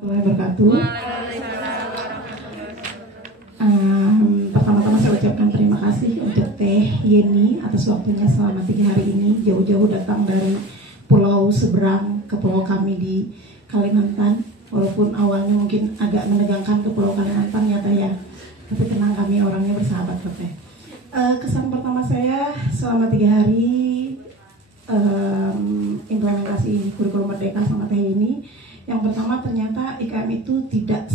Wabarakatuh. Pertama-tama saya ucapkan terima kasih untuk Teh Yeni atas waktunya selama 3 hari ini, jauh-jauh datang dari pulau seberang ke pulau kami di Kalimantan. Walaupun awalnya mungkin agak menegangkan ke pulau Kalimantan ya Teh ya, tapi tenang, kami orangnya bersahabat kok Teh. Kesan pertama saya selama 3 hari implementasi kurikulum Merdeka sama Teh Yeni. Yang pertama, ternyata IKM itu tidak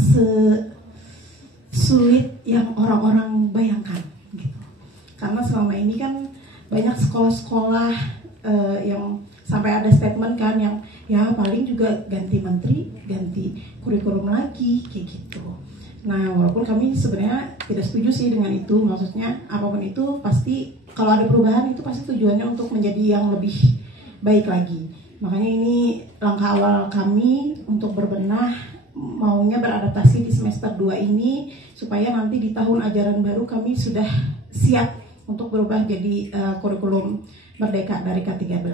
sesulit yang orang-orang bayangkan gitu. Karena selama ini kan banyak sekolah-sekolah yang sampai ada statement kan yang ya paling juga ganti menteri, ganti kurikulum lagi kayak gitu. Nah, walaupun kami sebenarnya tidak setuju sih dengan itu, maksudnya apapun itu pasti kalau ada perubahan itu pasti tujuannya untuk menjadi yang lebih baik lagi. Makanya ini langkah awal kami untuk berbenah, maunya beradaptasi di semester 2 ini supaya nanti di tahun ajaran baru kami sudah siap untuk berubah jadi kurikulum Merdeka dari K13.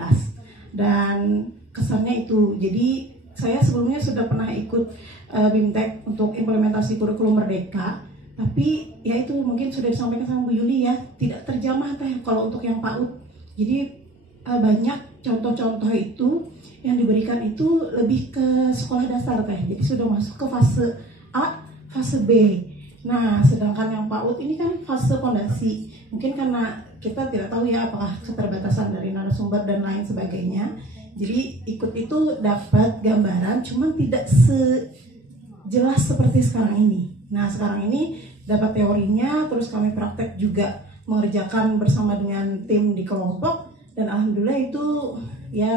Dan kesannya itu, jadi saya sebelumnya sudah pernah ikut BIMTEK untuk implementasi kurikulum Merdeka, tapi ya itu mungkin sudah disampaikan sama Bu Yuli ya, tidak terjamah Teh kalau untuk yang PAUD. Jadi banyak contoh-contoh itu yang diberikan itu lebih ke sekolah dasar Teh, jadi sudah masuk ke fase A, fase B. Nah, sedangkan yang PAUD ini kan fase fondasi. Mungkin karena kita tidak tahu ya apakah keterbatasan dari narasumber dan lain sebagainya. Jadi ikut itu dapat gambaran, cuman tidak sejelas seperti sekarang ini. Nah, sekarang ini dapat teorinya, terus kami praktek juga mengerjakan bersama dengan tim di kelompok. Dan alhamdulillah itu ya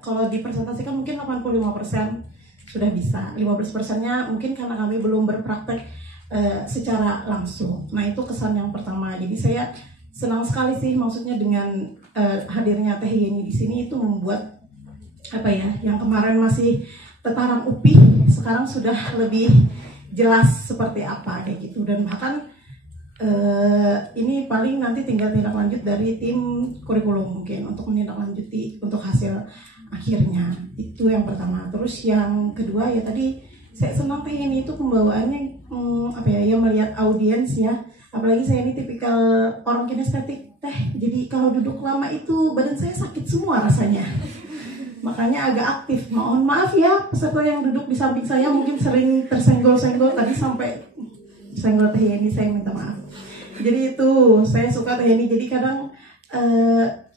kalau dipresentasikan mungkin 85% sudah bisa. 15%-nya mungkin karena kami belum berpraktek secara langsung. Nah, itu kesan yang pertama. Jadi saya senang sekali sih, maksudnya dengan hadirnya Teh Yeni di sini itu membuat apa ya, yang kemarin masih tetarang upih sekarang sudah lebih jelas seperti apa kayak gitu. Dan bahkan ini paling nanti tinggal tindak lanjut dari tim kurikulum mungkin untuk menindaklanjuti untuk hasil akhirnya. Itu yang pertama. Terus yang kedua ya tadi saya senang Teh Yeni itu pembawaannya apa ya, yang melihat audiens ya. Apalagi saya ini tipikal orang kinestetik Teh. Jadi kalau duduk lama itu badan saya sakit semua rasanya. Makanya agak aktif. Mohon maaf ya peserta yang duduk di samping saya mungkin sering tersenggol-senggol tadi sampai senggol Teh Yeni, saya minta maaf. Jadi itu saya suka Teh Yeni. Jadi kadang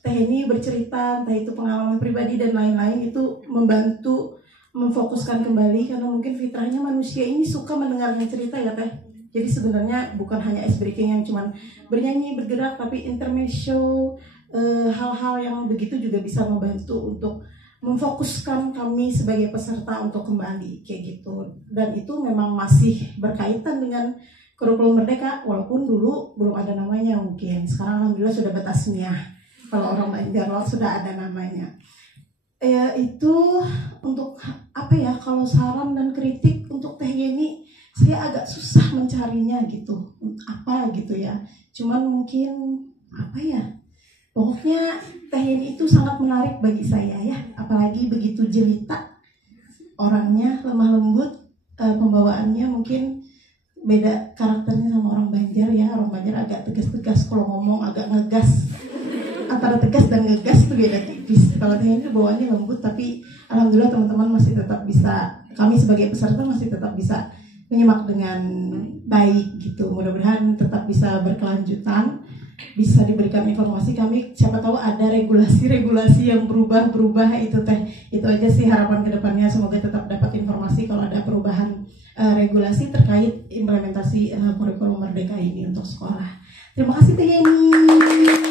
Teh Yeni bercerita, entah itu pengalaman pribadi dan lain-lain, itu membantu memfokuskan kembali karena mungkin fitrahnya manusia ini suka mendengarkan cerita ya Teh. Jadi sebenarnya bukan hanya ice breaking yang cuman bernyanyi, bergerak, tapi intermezzo, hal-hal yang begitu juga bisa membantu untuk memfokuskan kami sebagai peserta untuk kembali kayak gitu. Dan itu memang masih berkaitan dengan kurikulum Merdeka, walaupun dulu belum ada namanya mungkin. Sekarang alhamdulillah sudah Batasmiah. Kalau orang Banjar sudah ada namanya. Ya itu untuk apa ya, kalau saran dan kritik untuk Teh Yeni saya agak susah mencarinya gitu. Apa gitu ya. Cuman mungkin apa ya, pokoknya Teh Yeni itu sangat menarik bagi saya ya. Apalagi begitu jelita orangnya, lemah lembut, pembawaannya mungkin beda karakternya sama orang Banjar ya. Orang Banjar agak tegas-tegas kalau ngomong, agak ngegas. Antara tegas dan ngegas itu beda tipis. Kalau Teh Yeni bawaannya lembut, tapi alhamdulillah teman-teman masih tetap bisa, kami sebagai peserta masih tetap bisa menyimak dengan baik gitu. Mudah-mudahan tetap bisa berkelanjutan, bisa diberikan informasi kami, siapa tahu ada regulasi-regulasi yang berubah itu Teh. Itu aja sih harapan kedepannya, semoga tetap dapat informasi kalau ada perubahan regulasi terkait implementasi kurikulum Merdeka ini untuk sekolah. Terima kasih Teh Yeni.